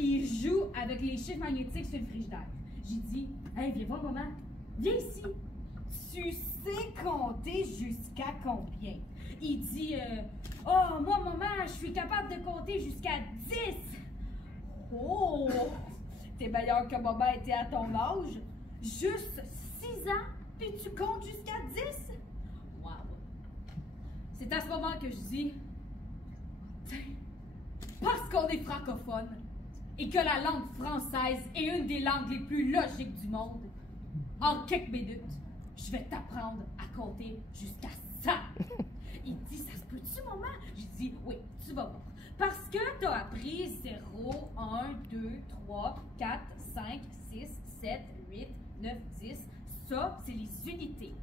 il joue avec les chiffres magnétiques sur le frigidaire. J'ai dit, hey, viens voir, maman. Viens ici. Tu sais compter jusqu'à combien? Il dit, oh, moi, maman, je suis capable de compter jusqu'à 10. Oh, t'es meilleur que maman était à ton âge. Juste 6 ans, puis tu comptes jusqu'à 10? Wow. C'est à ce moment que je dis, parce qu'on est francophone et que la langue française est une des langues les plus logiques du monde, en quelques minutes, je vais t'apprendre à compter jusqu'à 100. Il dit, ça se peut-tu, maman? Je dis, oui, tu vas voir. Parce que tu as appris 0, 1, 2, 3, 4, 5, 6, 7, 8, 9, 10. Ça, c'est les unités.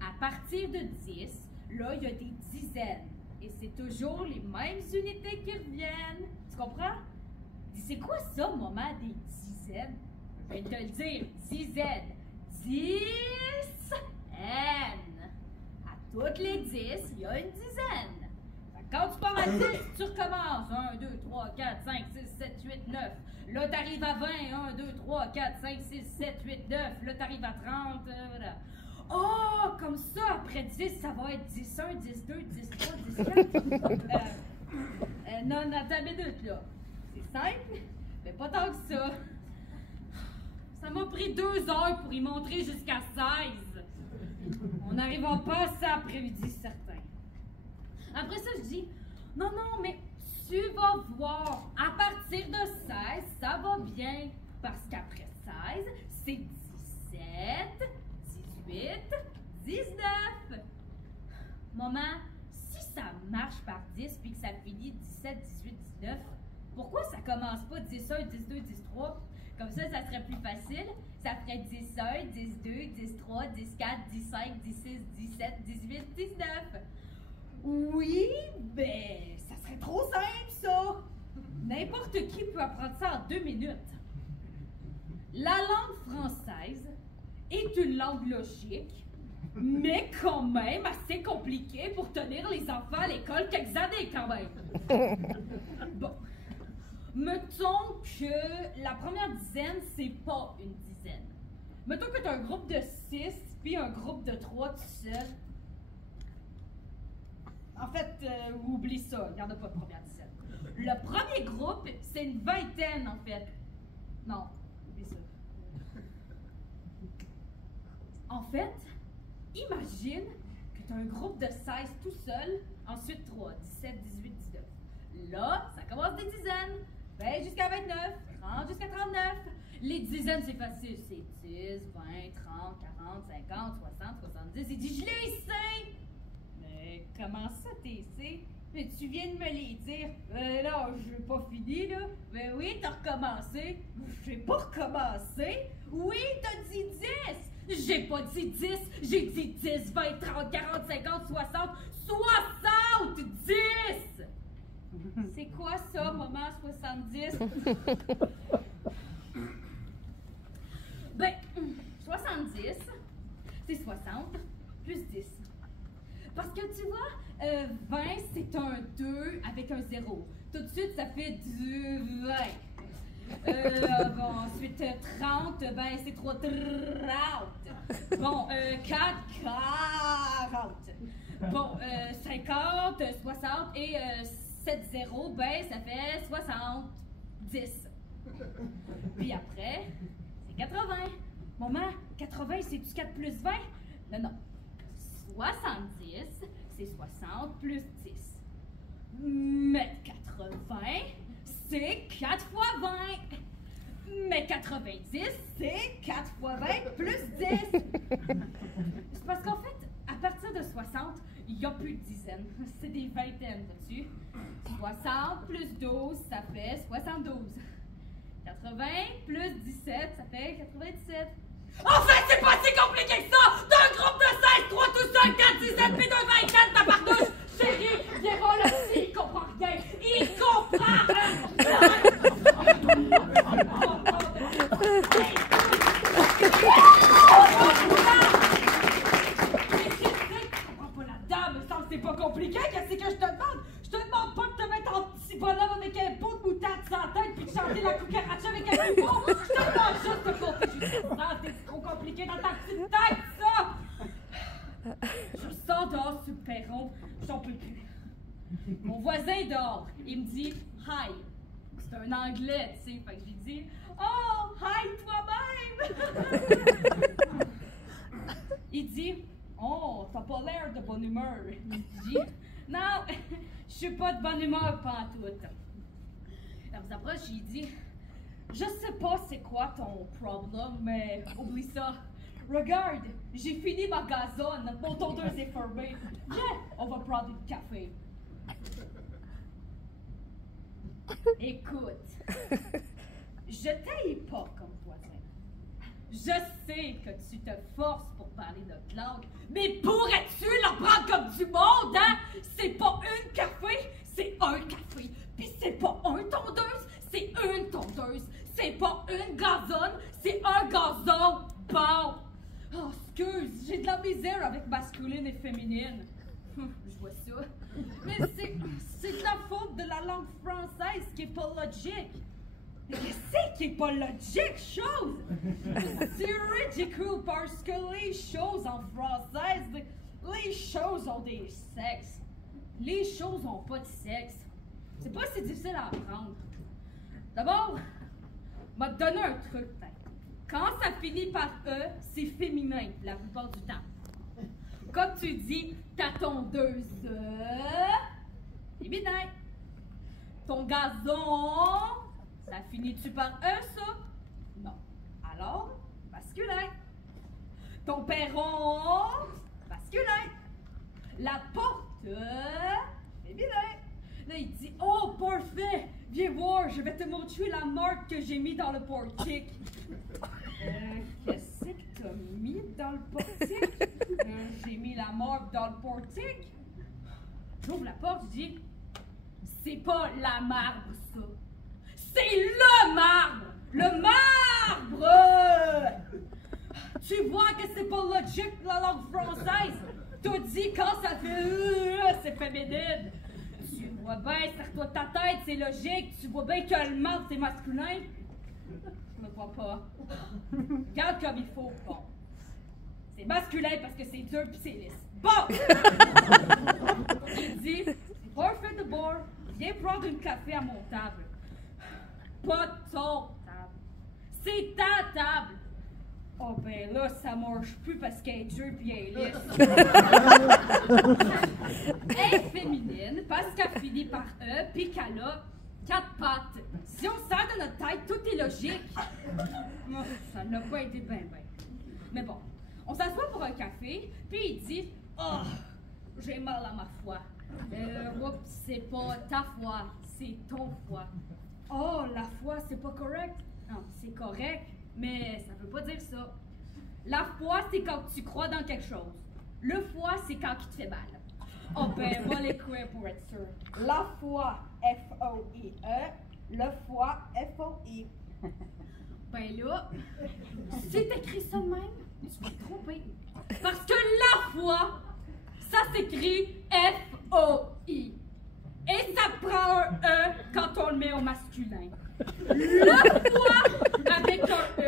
À partir de 10, là, il y a des dizaines. Et c'est toujours les mêmes unités qui reviennent. Tu comprends? Dis, c'est quoi ça, maman, des dizaines? Je vais te le dire, dizaines. 10 N. À toutes les 10, il y a une dizaine. Quand tu pars à 10, tu recommences. 1, 2, 3, 4, 5, 6, 7, 8, 9. Là, t'arrives à 20. 1, 2, 3, 4, 5, 6, 7, 8, 9. Là, t'arrives à 30. Voilà. Oh, comme ça, après 10, ça va être 10, 1, 10, 2, 10, 3, 10, 4. Non, attends une minute, là. C'est simple, mais pas tant que ça. Ça m'a pris 2 heures pour y montrer jusqu'à 16. On n'arrivera pas à ça après-midi, certain. Après ça, je dis, non, mais tu vas voir, à partir de 16, ça va bien. Parce qu'après 16, c'est 17, 18, 19. Maman, si ça marche par 10 puis que ça finit 17, 18, 19, pourquoi ça commence pas 11, 12, 13? Comme ça serait plus facile. Ça ferait 11, 12, 13, 14, 15, 16, 17, 18, 19. Oui, ben, ça serait trop simple, ça. N'importe qui peut apprendre ça en 2 minutes. La langue française est une langue logique, mais quand même assez compliquée pour tenir les enfants à l'école quelques années quand même. Bon. Mettons que la première dizaine, c'est pas une dizaine. Mettons que tu as un groupe de 6 puis un groupe de 3 tout seul. En fait, oublie ça, il n'y en a pas de première dizaine. Le premier groupe, c'est une vingtaine en fait. Non, oublie ça. En fait, imagine que tu as un groupe de 16 tout seul, ensuite 3, 17, 18, 19. Là, ça commence des dizaines. 20 jusqu'à 29, 30 jusqu'à 39. Les dizaines, c'est facile. C'est 10, 20, 30, 40, 50, 60, 70. Il dit, je les sais. Mais comment ça, t'es sais? Mais tu viens de me les dire. Là, je n'ai pas fini, là. Ben oui, t'as recommencé. J'ai pas recommencé. Oui, t'as dit 10. J'ai pas dit 10. J'ai dit 10, 20, 30, 40, 50, 60, 70. C'est quoi ça, maman, 70? Ben, 70, c'est 60 plus 10. Parce que tu vois, 20, c'est un 2 avec un 0. Tout de suite, ça fait du 20. Bon, ensuite, 30, ben, c'est 3 30. Bon, 4, 40. Bon, 50, 60 et 7 0, ben, ça fait 70. Puis après, c'est 80. Maman, 80, c'est-tu 4 plus 20? Non. 70, c'est 60 plus 10. Mais 80, c'est 4 fois 20. Mais 90, c'est 4 fois 20 plus 10. C'est parce qu'en fait, à partir de 60, il n'y a plus de dizaines. C'est des vingtaines, vois-tu? 60 plus 12, ça fait 72. 80 plus 17, ça fait 97. En fait, c'est pas si compliqué que ça! D'un groupe de 16, 3 tout seul, 4, 17, puis 2, 24, tabarnouche! Chérie, viens voir le psy, il comprend rien! Il comprend c'est pas compliqué, qu'est-ce que je te demande? Je te demande pas de te mettre en petit bonhomme avec un pot de moutarde sur la tête puis de chanter la cucaracha compliqué dans ta petite tête, ça! Je sors dehors sur le perron, j'en peux plus. Mon voisin est dehors, il me dit « Hi ». C'est un anglais, tu sais, fait que j'ai dit « Oh, hi toi-même! » Il dit « Oh, t'as pas l'air de bonne humeur. » Je dis « Non, je suis pas de bonne humeur pantoute. » Alors, après, j'ai dit « Je sais pas c'est quoi ton problème, mais oublie ça. Regarde, j'ai fini ma gazonne, mon tondeuse est fermée. Viens, on va prendre du café. » Écoute, je t'haïs pas comme voisin. Je sais que tu te forces pour parler notre langue, mais pourrais-tu leur prendre comme du monde, hein? C'est pas une café, c'est un café. Puis c'est pas un tondeuse, c'est une tondeuse. C'est pas une gazonne, c'est un gazon. Bon. Oh, excuse, j'ai de la misère avec masculine et féminine. Je vois ça. Mais c'est de la faute de la langue française qui est pas logique. Mais qu'est-ce qui est pas logique, chose? C'est ridicule parce que les choses en française, les choses ont des sexes. Les choses ont pas de sexe. C'est pas si difficile à apprendre. D'abord, m'a donné un truc. Quand ça finit par E, c'est féminin la plupart du temps. Comme tu dis, ta tondeuse, féminin. Ton gazon, ça finit-tu par E, ça? Non. Alors, masculin. Ton perron, masculin. La porte, féminin. Là, il dit, oh, parfait, viens voir, je vais te montrer la marque que j'ai mis dans le portique. Qu'est-ce que t'as mis dans le portique? J'ai mis la marque dans le portique. J'ouvre la porte, je dis, c'est pas la marbre, ça. C'est le marbre! Le marbre! Tu vois que c'est pas logique la langue française. T'as dit quand ça fait c'est féminine. Tu vois bien, serre-toi ta tête, c'est logique. Tu vois bien que le marbre, c'est masculin. Je me vois pas. Regarde comme il faut. Bon. C'est masculin parce que c'est dur pis c'est lisse. Bon! Il dit, c'est parfait de bord. Viens prendre une café à mon table. Pas ton table. C'est ta table. Oh ben là, ça marche plus parce qu'elle est dure pis elle est lisse. Elle est féminine parce qu'elle finit par E pis qu'elle a 4 pattes. Si on sort de notre tête, tout est logique. Ça n'a pas été ben. Mais bon, on s'assoit pour un café, puis il dit « Oh, j'ai mal à ma foi. Oups, c'est pas ta foi, c'est ton foie. Oh, la foi, c'est pas correct? Non, c'est correct, mais ça veut pas dire ça. La foi, c'est quand tu crois dans quelque chose. Le foie, c'est quand il te fait mal. Oh ben, va l'écrire pour être sûr. La foi, F-O-I-E, le foie, F-O-I. Ben là, si t'écris ça de même, tu vas te tromper. Parce que la foi, ça s'écrit F-O-I. Et ça prend un E quand on le met au masculin. Le foie avec un E,